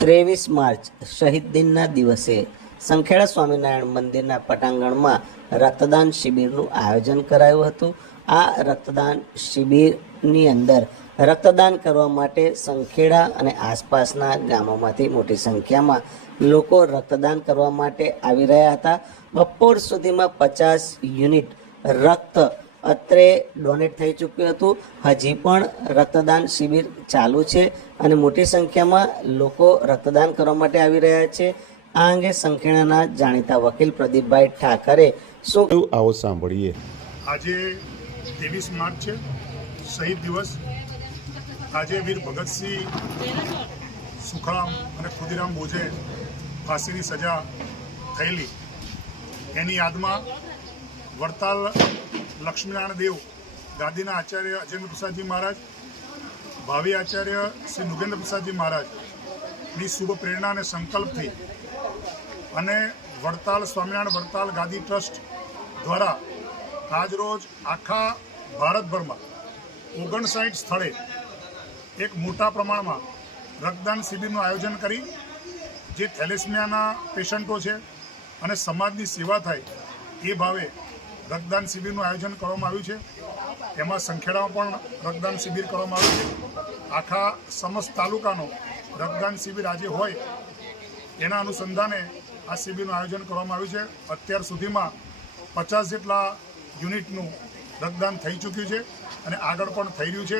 23 March શહીદ દિનના દિવસે સંખેડા સ્વામિનારાયણ મંદિરના પટાંગણમાં રક્તદાન શિબિરનું આયોજન કરાયું હતું। આ રક્તદાન શિબિરની અંદર રક્તદાન કરવા માટે સંખેડા અને આસપાસના ગામોમાંથી મોટી સંખ્યામાં લોકો રક્તદાન કરવા માટે આવી રહ્યા હતા। બપોર સુધીમાં 50 યુનિટ રક્ત અત્રે ડોનેટ થઈ ચૂક્યું હતું। હજી પણ રક્તદાન શિબિર ચાલુ છે અને મોટી સંખ્યામાં લોકો રક્તદાન કરવા માટે આવી રહ્યા છે। આ અંગે સંખેડાના જાણીતા વકીલ પ્રદીપભાઈ ઠાકરે શું આવો સાંભળીએ। આજે 23 માર્ચ છે, શહીદ દિવસ। આજે વીર ભગતસિંહ, સુખરામ અને ખુદીરામ બોઝે ફાંસીની સજા થયેલી એની યાદમાં વડતાલ લક્ષ્મીનારાયણ દેવ ગાદીના આચાર્ય અજેન્દ્ર પ્રસાદજી મહારાજ, ભાવિ આચાર્ય શ્રી નુગેન્દ્ર પ્રસાદજી મહારાજની શુભ પ્રેરણા અને સંકલ્પથી અને વડતાલ સ્વામિનારાયણ વડતાલ ગાદી ટ્રસ્ટ દ્વારા આજરોજ આખા ભારતભરમાં 59 સ્થળે એક મોટા પ્રમાણમાં રક્તદાન શિબિરનું આયોજન કરી જે થેલેસમિયાના પેશન્ટો છે અને સમાજની સેવા થાય એ ભાવે રક્તદાન શિબિરનું આયોજન કરવામાં આવ્યું છે। એમાં સંખેડામાં પણ રક્તદાન શિબિર કરવામાં આવ્યું છે। આખા સમસ્ત તાલુકાનો રક્તદાન શિબિર આજે હોય એના અનુસંધાને આ શિબિરનું આયોજન કરવામાં આવ્યું છે। અત્યાર સુધીમાં 50 જેટલા યુનિટનું રક્તદાન થઈ ચૂક્યું છે અને આગળ પણ થઈ રહ્યું છે।